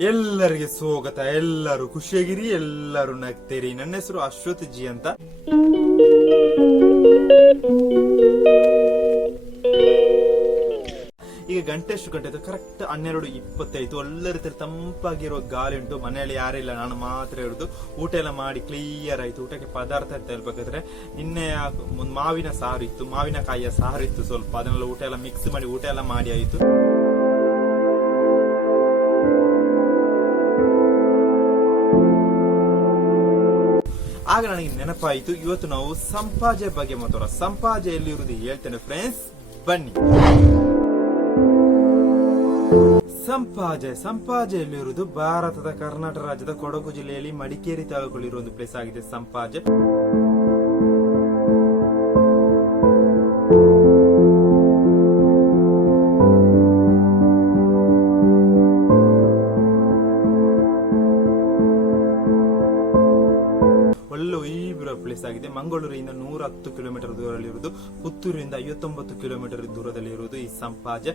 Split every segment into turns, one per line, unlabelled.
ಎಲ್ಲರಿಗೆ ಸ್ವಾಗತ, ಎಲ್ಲರೂ ಖುಷಿಯಾಗಿರಿ, ಎಲ್ಲರೂ ನಗ್ತೀರಿ. ನನ್ನ ಹೆಸರು ಅಶ್ವಥ್ ಜಿ ಅಂತ. ಈಗ ಗಂಟೆ ಎಷ್ಟು ಗಂಟೆ ಆಯ್ತು? ಕರೆಕ್ಟ್ ಹನ್ನೆರಡು ಇಪ್ಪತ್ತೈದು. ರೀತಿಯಲ್ಲಿ ತಂಪಾಗಿರೋ ಗಾಳಿ ಉಂಟು. ಮನೆಯಲ್ಲಿ ಯಾರಿಲ್ಲ ನಾನು ಮಾತ್ರ ಇರುದು. ಊಟ ಎಲ್ಲ ಮಾಡಿ ಕ್ಲಿಯರ್ ಆಯ್ತು. ಊಟಕ್ಕೆ ಪದಾರ್ಥ ಅಂತ ಹೇಳ್ಬೇಕಾದ್ರೆ, ನಿನ್ನೆ ಮಾವಿನ ಸಾರು ಇತ್ತು. ಮಾವಿನಕಾಯಿಯ ಸಾರು ಇತ್ತು ಸ್ವಲ್ಪ. ಅದನ್ನೆಲ್ಲ ಊಟ ಎಲ್ಲ ಮಿಕ್ಸ್ ಮಾಡಿ, ಊಟ ಎಲ್ಲ ಮಾಡಿ ಆಯ್ತು. ಆಗ ನನಗೆ ನೆನಪಾಯಿತು, ಇವತ್ತು ನಾವು ಸಂಪಾಜೆ ಬಗ್ಗೆ ಮಾತಾಡೋಣ. ಸಂಪಾಜೆ ಎಲ್ಲಿರುವುದು ಹೇಳ್ತೇನೆ ಫ್ರೆಂಡ್ಸ್ ಬನ್ನಿ. ಸಂಪಾಜೆ ಸಂಪಾಜೆ ಎಲ್ಲಿರುವುದು? ಭಾರತದ ಕರ್ನಾಟಕ ರಾಜ್ಯದ ಕೊಡಗು ಜಿಲ್ಲೆಯಲ್ಲಿ ಮಡಿಕೇರಿ ತಾಲೂಕಲ್ಲಿರುವ ಒಂದು ಪ್ಲೇಸ್ ಆಗಿದೆ ಸಂಪಾಜೆ. ಒಳ್ಳೆ ಪ್ಲೇಸ್ ಆಗಿದೆ. ಮಂಗಳೂರಿನಿಂದ ನೂರ ಹತ್ತು ಕಿಲೋಮೀಟರ್ ದೂರದಲ್ಲಿರುವುದು ಪುತ್ತೂರಿಂದ ಐವತ್ತೊಂಬತ್ತು ಕಿಲೋಮೀಟರ್ ದೂರದಲ್ಲಿ ಇರುವುದು ಈ ಸಂಪಾಜೆ.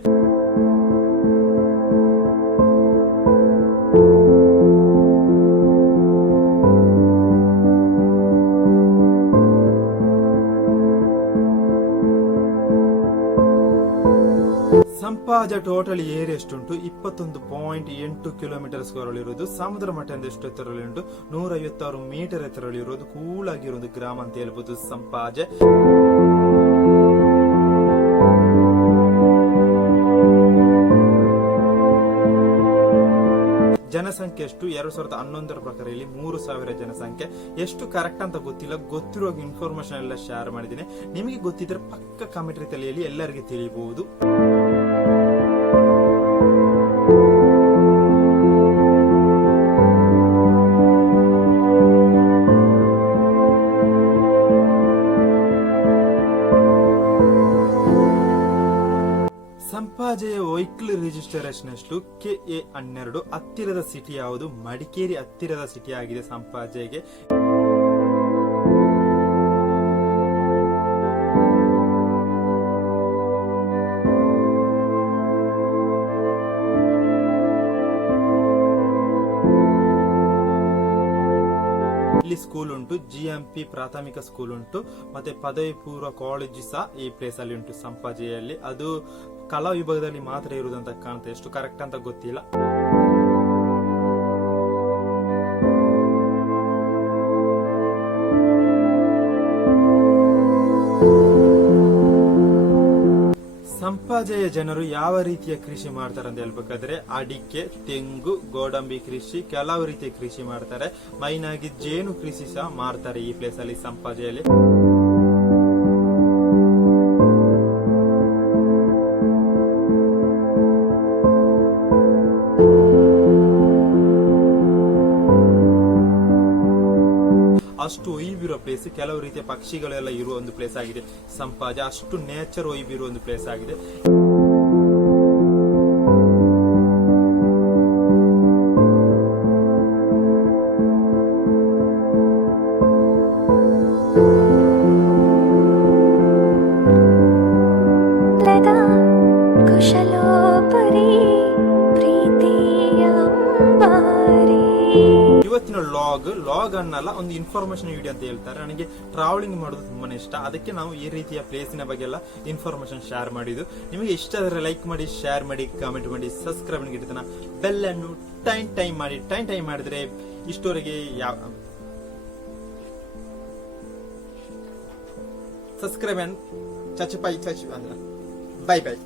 ಸಂಪಾಜ ಟೋಟಲ್ ಏರಿಯಾ ಎಷ್ಟುಂಟು? ಇಪ್ಪತ್ತೊಂದು ಪಾಯಿಂಟ್ ಎಂಟು ಕಿಲೋಮೀಟರ್ ಸ್ಕ್ವೇರ್ ಇರುವುದು. ಸಮುದ್ರ ಮಟ್ಟದಿಂದ ಎಷ್ಟು ಎತ್ತರಲ್ಲಿ ಉಂಟು? ನೂರ ಐವತ್ತಾರು ಮೀಟರ್ ಎತ್ತರಲ್ಲಿ ಇರುವುದು. ಕೂಲ್ ಆಗಿರೋ ಗ್ರಾಮ ಅಂತ ಹೇಳ್ಬೋದು ಸಂಪಾಜೆ ಜನಸಂಖ್ಯೆ ಎಷ್ಟು? ಎರಡ್ ಸಾವಿರದ ಹನ್ನೊಂದರ ಪ್ರಕಾರ ಇಲ್ಲಿ ಮೂರು ಸಾವಿರ ಜನಸಂಖ್ಯೆ. ಎಷ್ಟು ಕರೆಕ್ಟ್ ಅಂತ ಗೊತ್ತಿಲ್ಲ. ಗೊತ್ತಿರುವ ಇನ್ಫಾರ್ಮೇಶನ್ ಎಲ್ಲ ಶೇರ್ ಮಾಡಿದ್ದೀನಿ. ನಿಮಗೆ ಗೊತ್ತಿದ್ರೆ ಪಕ್ಕ ಕಮೆಂಟ್ ರೀತಿಯಲ್ಲಿ ಎಲ್ಲರಿಗೆ ತಿಳಿಯಬಹುದು ಸಂಪಾಜೆಯ ವೆಹಿಕಲ್ ರಿಜಿಸ್ಟ್ರೇಷನ್ ಎಷ್ಟು ಕೆ ಎ ಹನ್ನೆರಡು ಹತ್ತಿರದ ಸಿಟಿ ಯಾವುದು? ಮಡಿಕೇರಿ ಹತ್ತಿರದ ಸಿಟಿ ಆಗಿದೆ ಸಂಪಾಜೆಗೆ ಇಲ್ಲಿ ಸ್ಕೂಲ್ ಉಂಟು ಜಿ ಎಂ ಪಿ ಪ್ರಾಥಮಿಕ ಸ್ಕೂಲ್ ಉಂಟು, ಮತ್ತೆ ಪದವಿ ಪೂರ್ವ ಕಾಲೇಜು ಸಹ ಈ ಪ್ಲೇಸ್ ಅಲ್ಲಿ ಉಂಟು ಸಂಪಾಜೆಯಲ್ಲಿ ಅದು ಕಲಾ ವಿಭಾಗದಲ್ಲಿ ಮಾತ್ರ ಇರುವುದಂತ ಕಾಣುತ್ತೆ ಎಷ್ಟು ಕರೆಕ್ಟ್ ಅಂತ ಗೊತ್ತಿಲ್ಲ. ಸಂಪಾಜೆಯ ಜನರು ಯಾವ ರೀತಿಯ ಕೃಷಿ ಮಾಡ್ತಾರೆ ಅಂತ ಹೇಳ್ಬೇಕಾದ್ರೆ, ಅಡಿಕೆ, ತೆಂಗು, ಗೋಡಂಬಿ ಕೃಷಿ, ಕೆಲವು ರೀತಿಯ ಕೃಷಿ ಮಾಡ್ತಾರೆ. ಮೈನಾಗಿ ಜೇನು ಕೃಷಿ ಸಹ ಮಾಡ್ತಾರೆ ಈ ಪ್ಲೇಸ್ ಅಲ್ಲಿ ಸಂಪಾಜೆಯಲ್ಲಿ. ಅಷ್ಟು ಒಯ್ಬಿರೋ ಪ್ಲೇಸ್ ಕೆಲವು ರೀತಿಯ ಪಕ್ಷಿಗಳೆಲ್ಲ ಇರುವ ಒಂದು ಪ್ಲೇಸ್ ಆಗಿದೆ. ಸಂಪಾಜ, ಅಷ್ಟು ನೇಚರ್ ಒಯ್ಬಿರೋ ಒಂದು ಪ್ಲೇಸ್ ಆಗಿದೆ. ಇವತ್ತಿನ ಲಾಗ್ ಲಾಗ್ ಅನ್ನಲ್ಲ ಒಂದು ಇನ್ಫಾರ್ಮೇಶನ್ ವಿಡಿಯೋ ಅಂತ ಹೇಳ್ತಾರೆ. ನನಗೆ ಟ್ರಾವೆಲಿಂಗ್ ಮಾಡೋದು ತುಂಬಾನೇ ಇಷ್ಟ. ಅದಕ್ಕೆ ನಾವು ಈ ರೀತಿಯ ಪ್ಲೇಸಿನ ಬಗ್ಗೆ ಎಲ್ಲ ಇನ್ಫಾರ್ಮೇಶನ್ ಶೇರ್ ಮಾಡಿದ್ದು. ನಿಮಗೆ ಇಷ್ಟ ಆದರೆ ಲೈಕ್ ಮಾಡಿ ಶೇರ್ ಮಾಡಿ ಕಾಮೆಂಟ್ ಮಾಡಿ ಸಬ್ಸ್ಕ್ರೈಬ್ ಗಿಡತನ ಬೆಲ್ ಅನ್ನು ಟೈಮ್ ಟೈಮ್ ಮಾಡಿ ಟೈಮ್ ಟೈಮ್ ಮಾಡಿದ್ರೆ ಇಷ್ಟವರೆಗೆ ಯಾವ ಸಬ್ಸ್ಕ್ರೈಬ್ ಅಂಡ್ ಚಚಪಾಯಿ ಚಚಿ ಅಂದ್ರೆ ಬೈ ಬೈ